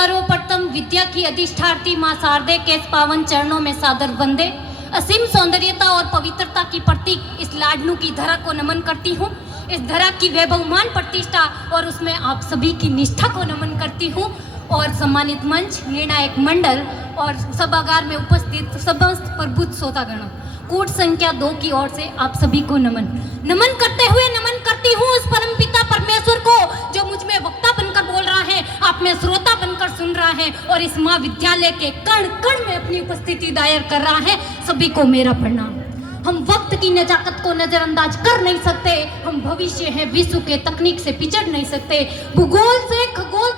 सर्वप्रथम विद्या की अधिष्ठात्री मां शारदे के इस पावन चरणों में सादर वंदे। असीम सौंदर्यता और पवित्रता की प्रतीक इस लाडनू की धरा को नमन करती हूँ। इस धरा की वैभवमान प्रतिष्ठा और उसमें आप सभी की निष्ठा को नमन करती हूँ। और सम्मानित मंच, निर्णायक मंडल और सभागार में उपस्थित समस्त प्रबुद्ध श्रोतागण, कूट संख्या 2 की ओर से आप सभी को नमन करते हुए नमन करती हूँ उस परमपिता परमेश्वर को जो मुझ में वक्ता बनकर बोल रहा है, आप में श्रोता बनकर सुन रहा है और इस महाविद्यालय के कण कण में अपनी उपस्थिति दायर कर रहा है। सभी को मेरा प्रणाम। हम वक्त की नजाकत को नजरअंदाज कर नहीं सकते। हम भविष्य है विश्व के, तकनीक से पिछड़ नहीं सकते। भूगोल से खगोल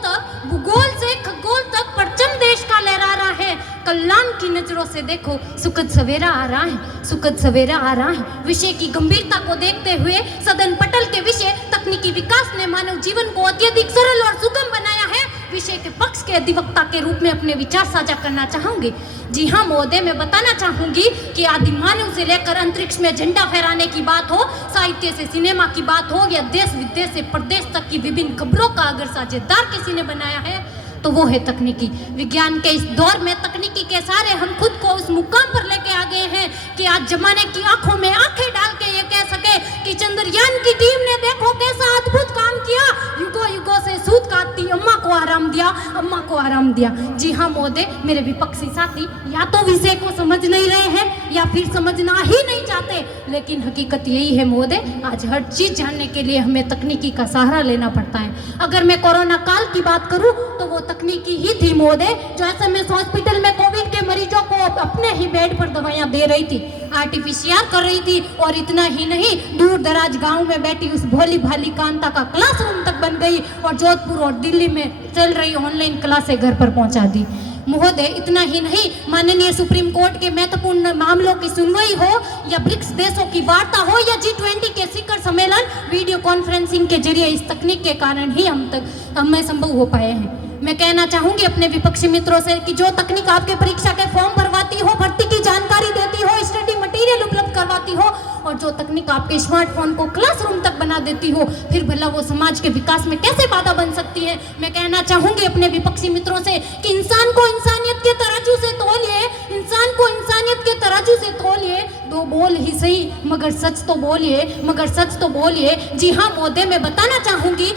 तक परचम देश का लहरा रहा है। कल्याण की नजरों से देखो, सुखद सवेरा आ रहा है, सुखद सवेरा आ रहा है। विषय की गंभीरता को देखते हुए सदन पटल के विषय तकनीकी विकास ने मानव जीवन को अत्यधिक सरल और सुगम बनाया है। विषय के पक्ष के अधिवक्ता के रूप में अपने विचार साझा करना चाहूंगी। जी हाँ महोदय, मैं बताना चाहूंगी कि आदि मानव से लेकर अंतरिक्ष में झंडा फहराने की बात हो, साहित्य से सिनेमा की बात हो या देश विदेश से प्रदेश तक की विभिन्न खबरों का अगर साझेदार किसी ने बनाया है तो वो है तकनीकी। विज्ञान के इस दौर में तकनीकी के सारे हम खुद को उस मुकाम पर लेके आ गए हैं कि आज जमाने की आंखों में आंखें डाल के ये कह सके कि चंद्रयान की टीम ने देखो कैसा अद्भुत काम किया। युगों युगों से सूत काटती अम्मा को आराम दिया, अम्मा को आराम दिया। जी हाँ महोदय, मेरे विपक्षी साथी या तो विषय को समझ नहीं रहे हैं या फिर समझना ही नहीं चाहते। लेकिन हकीकत यही है महोदय, आज हर चीज जानने के लिए हमें तकनीकी का सहारा लेना पड़ता है। अगर मैं कोरोना काल की बात करूं तो वो तकनीकी ही थी महोदय, जो एसएमएस हॉस्पिटल में कोविड के मरीजों को अपने ही बेड पर दवाइयां दे रही थी, आरटीपीसीआर कर रही थी। और इतना ही नहीं, दूर दराज गांव में बैठी उस भोली भाली कांता का क्लासरूम तक बन गई और जोधपुर और दिल्ली में चल रही ऑनलाइन क्लासें घर पर पहुंचा दी। महोदय, इतना ही नहीं, माननीय सुप्रीम कोर्ट के महत्वपूर्ण मामलों की सुनवाई हो या ब्रिक्स देशों की वार्ता हो या G20 के शिखर सम्मेलन, वीडियो कॉन्फ्रेंसिंग के जरिए इस तकनीक के कारण ही हमें संभव हो पाए हैं। मैं कहना चाहूंगी अपने विपक्षी मित्रों से कि जो तकनीक आपके परीक्षा के फॉर्म भरवाती हो, भर्ती की जानकारी देती हो, स्टडी मटेरियल उपलब्ध करवाती हो और जो तकनीक आपके स्मार्टफोन को क्लासरूम तक बना देती हो, फिर भला वो समाज के विकास में कैसे बाधा बन सकती है। मैं कहना चाहूंगी अपने विपक्षी मित्रों से कि इंसान को इंसानियत के तराजू से तौलिए, इंसान को इंसानियत के तराजू से तौलिए। दो बोल ही सही मगर सच तो बोलिए, मगर सच तो बोलिए। जी हाँ महोदय, मैं बताना चाहूंगी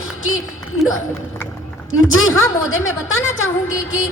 कि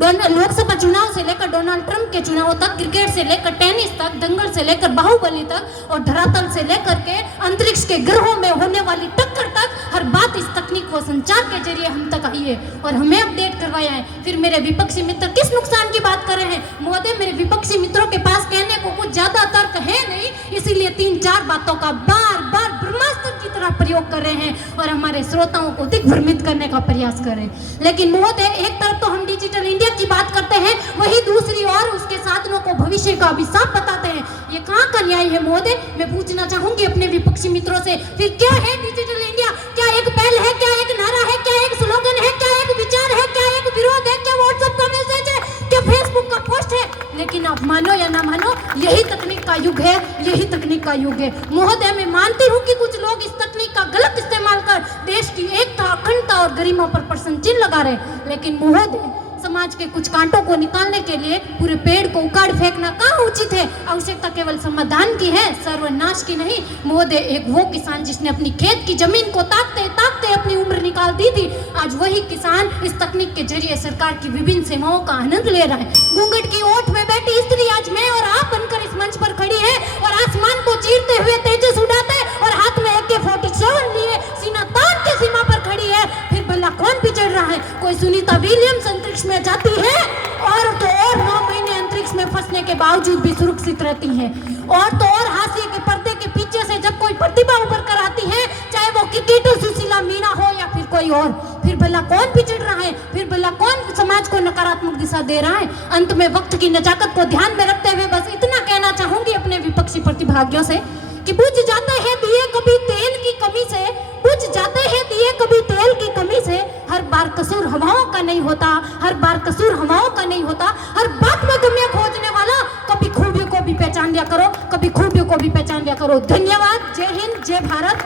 लोकसभा चुनाव से लेकर डोनाल्ड ट्रंप के चुनाव तक, क्रिकेट से लेकर टेनिस तक, दंगल से लेकर बाहुबली तक और धरातल से लेकर के अंतरिक्ष के ग्रहों में होने वाली टक्कर तक हर बात इस तकनीक व संचार के जरिए हम तक आई है और हमें अपडेट करवाया है। फिर मेरे विपक्षी मित्र किस नुकसान की बात कर रहे हैं महोदय? मेरे विपक्षी मित्रों के पास कहने को कुछ ज्यादा तर्क है नहीं, इसीलिए 3-4 बातों का बार बार ब्रह्मास्त्र की तरह प्रयोग कर रहे हैं और हमारे श्रोताओं को दिग्भ्रमित करने का प्रयास कर रहे हैं। लेकिन महोदय, एक तरफ तो हम डिजिटल इंडिया की बात करते हैं, वही दूसरी ओर उसके साधनों को भविष्य का अभिशाप बताते हैं। ये कहाँ का न्याय है महोदय? मैं पूछना चाहूंगी अपने विपक्षी मित्रों से, फिर क्या है डिजिटल इंडिया? क्या एक पहल है? क्या एक नारा है? क्या एक स्लोगन है? क्या एक विचार है? क्या एक विरोध है? क्या व्हाट्सएप का मैसेज है? क्या फेसबुक का पोस्ट है? लेकिन आप मानो या ना मानो, यही तकनीक का युग है, यही तकनीक का युग है महोदय। मैं मानती हूँ कि कुछ लोग इस तकनीक का गलत इस्तेमाल कर देश की एकता, अखंडता और गरिमा पर प्रश्न चिन्ह लगा रहे, लेकिन महोदय समाज के कुछ कांटों को निकालने के लिए पूरे पेड़ को उखाड़ फेंकना कहाँ उचित है? आवश्यकता केवल समाधान की है, सर्वनाश की नहीं महोदय। एक वो किसान जिसने अपनी खेत की जमीन को ताकते ताकते अपनी उम्र निकाल दी थी, आज वही किसान इस तकनीक के जरिए सरकार की विभिन्न सेवाओं का आनंद ले रहा है। घूंघट की ओट में बैठी स्त्री आज मैं और आप बनकर इस मंच पर खड़ी है और आसमान को चीरते हुए तेजस उड़ाते और हाथ में AK-47 लिए सीना तान के सीमा पर खड़ी है। फिर भला कौन पिछड़ रहा है? कोई सुनीता विलियम्स अंतरिक्ष में जाती है और तो और 9 महीने अंतरिक्ष में फंसने के बावजूद भी सुरक्षित रहती है। और तो और हाशिए के पर्दे के पीछे से जब कोई प्रतिभा उभर कर आती है, चाहे वो क्रिकेटर सुशीला मीना हो या फिर कोई और, फिर भला कौन पिछड़ रहा है? फिर भला कौन समाज को नकारात्मक दिशा दे रहा है? अंत में वक्त की नजाकत को ध्यान में रखते हुए बस इतना कहना चाहूंगी अपने विपक्षी प्रतिभागियों से कि बुझ जाते हैं दिए कभी तेल की कमी से, बुझ जाते हैं दिए कभी तेल की कमी से। हर बार कसूर हवाओं का नहीं होता, हर बार कसूर हवाओं का नहीं होता। हर बात में कमियां खोजने वाला कभी खूबियों को भी पहचान लिया करो, कभी खूबियों को भी पहचान लिया करो। धन्यवाद। जय हिंद, जय भारत।